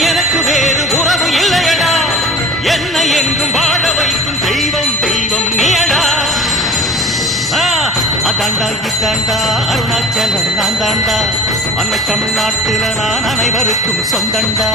எனக்கு வேறு உறவு இல்லையடா. என்னை என்றும் வாழ வைக்கும் தெய்வம் தெய்வம் நீயடா. அதாண்டா இதாண்டா அருணாச்சலம் நான் தாண்டா. அன்னை தமிழ்நாட்டுல நான் அனைவருக்கும் சொந்தண்டா.